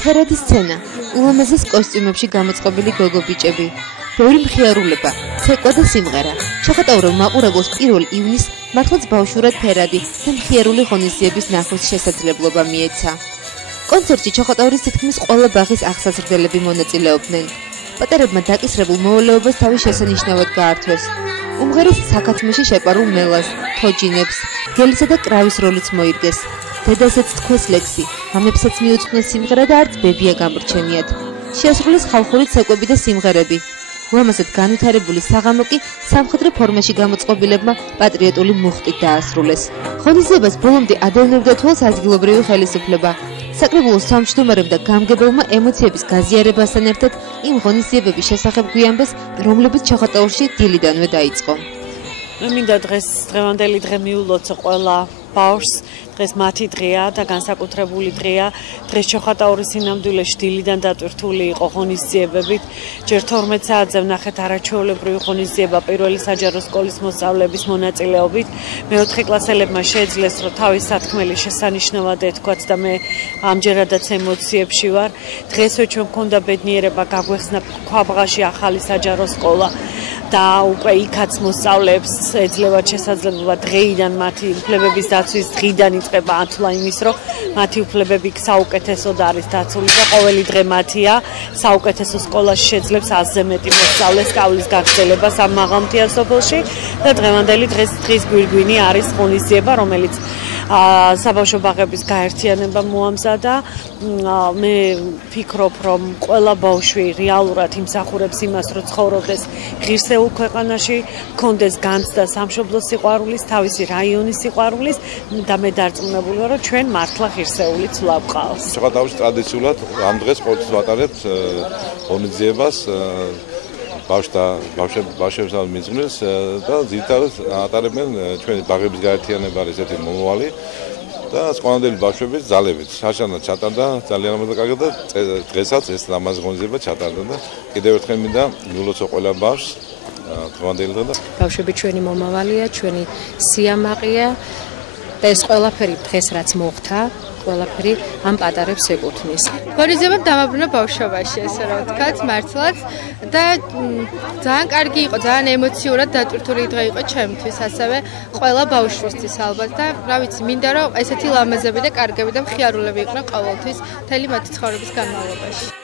ფერადი სცენა, ულამაზეს კოსტიუმებში გამოწყობილი გოგო ბიჭები, ბევრი მხიარულება, ცეკვა და სიმღერა. ჩოხატაურო მაყურებელს 1 ივნისს მართლაც ბავშვურად ფერადი და მხიარული ღონისძიების ნახვის შესაძლებლობა მიეცა. კონცერტში ჩოხატაურის თითქმის ყველა ბაღის აღსაზრდელები მონაწილეობდნენ. პატარებმა დაკისრებულ მოვალეობას თავი შესანიშნავად გაართვეს. უმღერეს საქათმეში შეპარულ მელას, თოჯინებს, გელისა და კრავის როლიც მოირგეს. დედასაც თქვეს ლექსი, მამებსაც მიუძღვნეს სიმღერა და არც ბებია გამრჩენიათ. შეასრულეს ხალხური ცეკვები და სიმღერები. ულამაზად განვითარებული საღამო კი სამხედრო ფორმაში გამოწყობილებმა პატრიოტული მუხტით დაასრულეს. ღონისძიებას ბოლომდე ადევნებდა თვალს ადგილობრივი ხელისუფლება. საკრებულოს თავმჯდომარემ და გამგებელმა ემოციების გაზიარებასთან ერთად იმ ღონისძიებების შესახებ გვიანბეს, რომლებიც ჩოხატაურში დილიდანვე დაიწყო. მე მინდა დღევანდელი დღე მიულოცო ყველა ბავშვს. დღეს მათი დღეა და განსაკუთრებული დღეა. დღეს ჩოხატაურის სინამდვილეში დილიდან დატვირთული იყო ღონისძიებებით. ჯერ 12 საათზე ვნახეთ არაჩვეულებრივი ღონისძიება პირველი საჯარო სკოლის მოსწავლეების მონაწილეობით. მეოთხე კლასელებმა შეეძლეს, რომ თავის სათქმელი შესანიშნავად ეთქვათ და მე ამჯერადაც ემოციებში ვარ. დღესვე ჩვენ გვქონდა ბედნიერება გაგვეხსნა ქვაბღაში ახალი საჯარო სკოლა. და უკვე იქაც მოსწავლეებს ეძლევათ შესაძლებლობა დღეიდან მათი უფლებების დაცვის დღიდან იწყება ათვლა იმის, რომ მათი უფლებები საუკეთესოდ არის დაცული და ყოველი დღე მათია. საუკეთესო სკოლაში შეძლებს 100-ზე მეტი მოსწავლე სწავლის გაგრძელებას ამ მაღალმთიან სოფელში და დღევანდელი დღის გვირგვინი არის ღონისძიება, რომელიც საბავშვო ბაღების გაერთიანება მოამზადა. მე ვფიქრობ, რომ ყველა ბავშვი რეალურად იმსახურებს იმას, რომ ცხოვრობდეს ღირსეულ ქვეყანაში, გქონდეს განცდა სამშობლოს სიყვარულის, თავისი რაიონის სიყვარულის და მე დარწმუნებული ვარ, რომ ჩვენ მართლა ღირსეული ცვლა გვყავს. ჩოხატაურში ტრადიციულად ამ დღეს ყოველთვის ვატარებთ ღონისძიებას ბავშვებს მიძღვნილს და ძირითადად ატარებენ ჩვენი ბაღების გაერთიანება არის ერთი მომავალი და სკოლამდელი ბავშვების ძალებით. საშანად ჩატარდა ძალიან კარგად და დღესაც ეს ლამაზი ღონისძიება ჩატარდა და კიდევ ერთხელ მინდა მიულოცო ყველა ბავშვს დღევანდელი დღე და ბავშვები ჩვენი მომავალია, ჩვენი სიამაყეა და ეს ყველაფერი დღეს რაც მოხდა ყველაფერი ამ პატარებს ეკუთვნის. ღონისძიებამ დამაბრუნა ბავშვობაში, ესე რომ ვთქვათ, მართლაც და ძალიან კარგი იყო, ძალიან ემოციურად დატვირთული დღე იყო ჩემთვის, ასევე ყველა ბავშვისთვის ალბათ და რა ვიცი, მინდა რომ ესეთი ლამაზები და კარგები და მხიარულები იყვნენ ყოველთვის მთელი მათი ცხოვრების განმავლობაში.